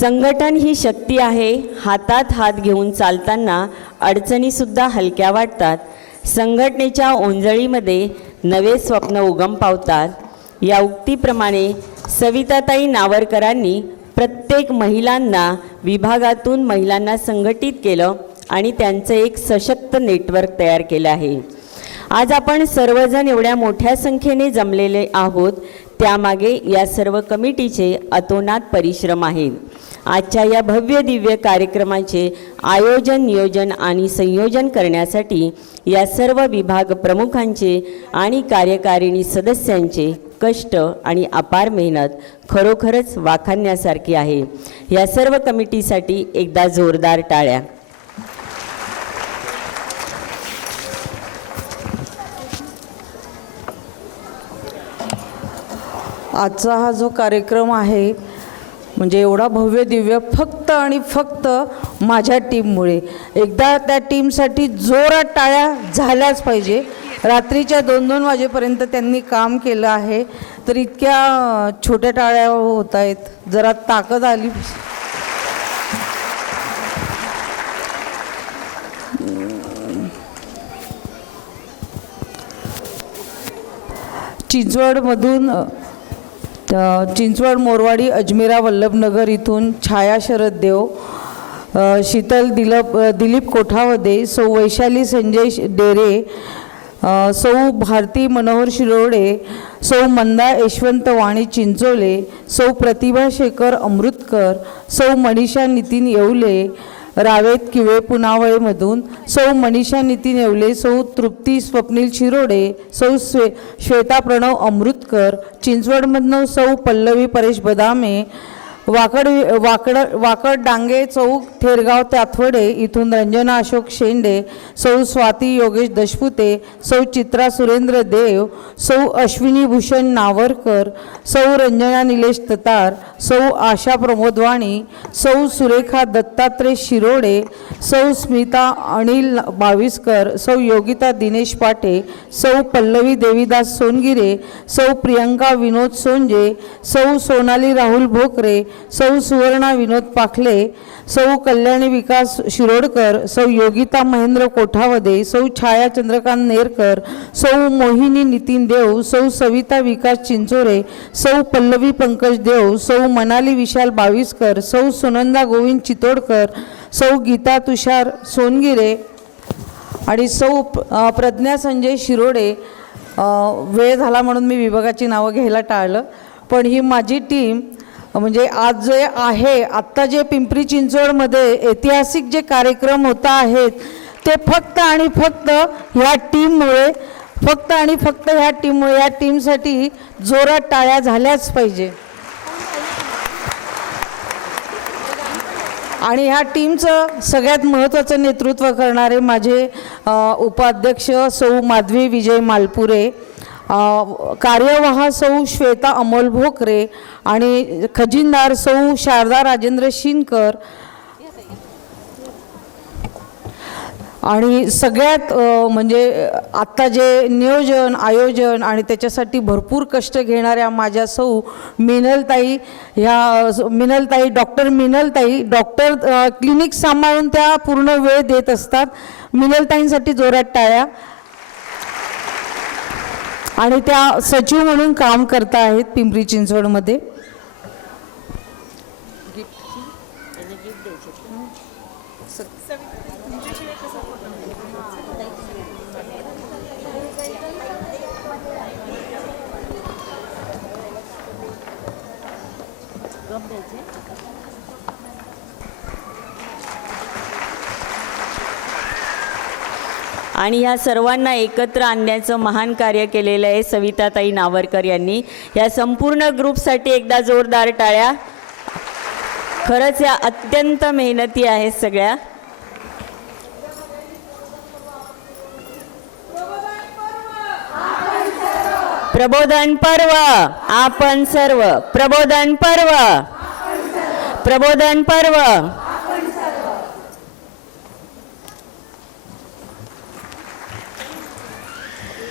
संघटन ही शक्ती आहे. हातात हात घेऊन चालताना अडचणीसुद्धा हलक्या वाटतात. संघटनेच्या ओंजळीमध्ये नवे स्वप्न उगम पावतात. या उक्तीप्रमाणे सविताताई नावरकरांनी प्रत्येक महिलांना विभागातून महिलांना संघटित केलं आणि त्यांचं एक सशक्त नेटवर्क तयार केलं आहे. आज आपण सर्वजण एवढ्या मोठ्या संख्येने जमलेले आहोत, त्यामागे या सर्व कमिटीचे अतोनात परिश्रम आहेत. आजच्या या भव्य दिव्य कार्यक्रमाचे आयोजन, नियोजन आणि संयोजन करण्यासाठी या सर्व विभाग प्रमुखांचे आणि कार्यकारिणी सदस्यांचे कष्ट आणि अपार मेहनत खरोखरच वाखाणण्यासारखी आहे. या सर्व कमिटीसाठी एकदा जोरदार टाळ्या. आजचा हा जो कार्यक्रम आहे म्हणजे एवढा भव्य दिव्य फक्त आणि फक्त माझ्या टीममुळे. एकदा त्या टीमसाठी जोरात टाळ्या झाल्याच पाहिजे. रात्रीच्या 2-2 वाजेपर्यंत त्यांनी काम केलं आहे, तर इतक्या छोट्या टाळ्या होत आहेत. जरा ताकद आली. चिंचवडमधून चिंचवड, मोरवाडी, अजमेरा, वल्लभनगर इथून छाया शरद देव, शीतल दिलीप कोठावदे, सौ वैशाली संजय डेरे, सौ भारती मनोहर शिरोडे, सौ मंदा यशवंत वाणी चिंचोले, सौ प्रतिभा शेखर अमृतकर, सौ मनीषा नितीन येवले, रावेत किवे पुनावळेमधून सौ मनीषा नितीन येवले, सौ तृप्ती स्वप्नील शिरोडे, सौ श्वेता प्रणव अमृतकर, चिंचवडमधनं सौ पल्लवी परेश बदामे, वाकड डांगे चौक, थेरगाव त्याथवडे इथून रंजना अशोक शेंडे, सौ स्वाती योगेश दशपुते, सौ चित्रा सुरेंद्र देव, सौ अश्विनी भूषण नावरकर, सौ रंजना निलेश ततार, सौ आशा प्रमोदवाणी, सौ सुरेखा दत्तात्रय शिरोडे, सौ स्मिता अनिल बाविस्कर, सौ योगिता दिनेश पाटे, सौ पल्लवी देवीदास सोनगिरे, सौ प्रियंका विनोद सोंजे, सौ सोनाली राहुल भोकरे, सौ सुवर्णा विनोद पाखले, सौ कल्याणी विकास शिरोडकर, सौ योगिता महेंद्र कोठावदे, सौ छाया चंद्रकांत नेरकर, सौ मोहिनी नितीन देव, सौ सविता विकास चिंचोरे, सौ पल्लवी पंकज देव, सौ मनाली विशाल बाविस्कर, सौ सुनंदा गोविंद चितोडकर, सौ गीता तुषार सोनगिरे आणि सौ प्रज्ञा संजय शिरोडे. वेळ झाला म्हणून मी विभागाची नावं घ्यायला टाळलं, पण ही माझी टीम म्हणजे आज जे आहे, आत्ता जे पिंपरी चिंचवडमध्ये ऐतिहासिक जे कार्यक्रम होत आहेत ते फक्त आणि फक्त ह्या टीममुळे, फक्त आणि फक्त ह्या टीममुळे. या टीमसाठी जोरात टाळ्या झाल्याच पाहिजे. आणि ह्या टीमचं सगळ्यात महत्त्वाचं नेतृत्व करणारे माझे उपाध्यक्ष सौ माधवी विजय मालपुरे, कार्यवाह सौ श्वेता अमोल भोकरे आणि खजिनदार सौ शारदा राजेंद्र शिनकर. आणि सगळ्यात म्हणजे आत्ता जे नियोजन, आयोजन आणि त्याच्यासाठी भरपूर कष्ट घेणाऱ्या माझ्या सौ मिनलताई, ह्या डॉक्टर मिनलताई क्लिनिक सांभाळून त्या पूर्ण वेळ देत असतात. मिनलताईंसाठी जोरात टाळ्या. आणि त्या सचिव म्हणून काम करता आहेत पिंपरी चिंचवडमध्ये. आणि या सर्वांना एकत्र आणण्याचं महान कार्य केलेलं आहे सविताताई नावरकर यांनी. या संपूर्ण ग्रुपसाठी एकदा जोरदार टाळ्या. खरंच या अत्यंत मेहनती आहेत सगळ्या. प्रबोधन पर्व आपण सर्व, प्रबोधन पर्व, प्रबोधन पर्व.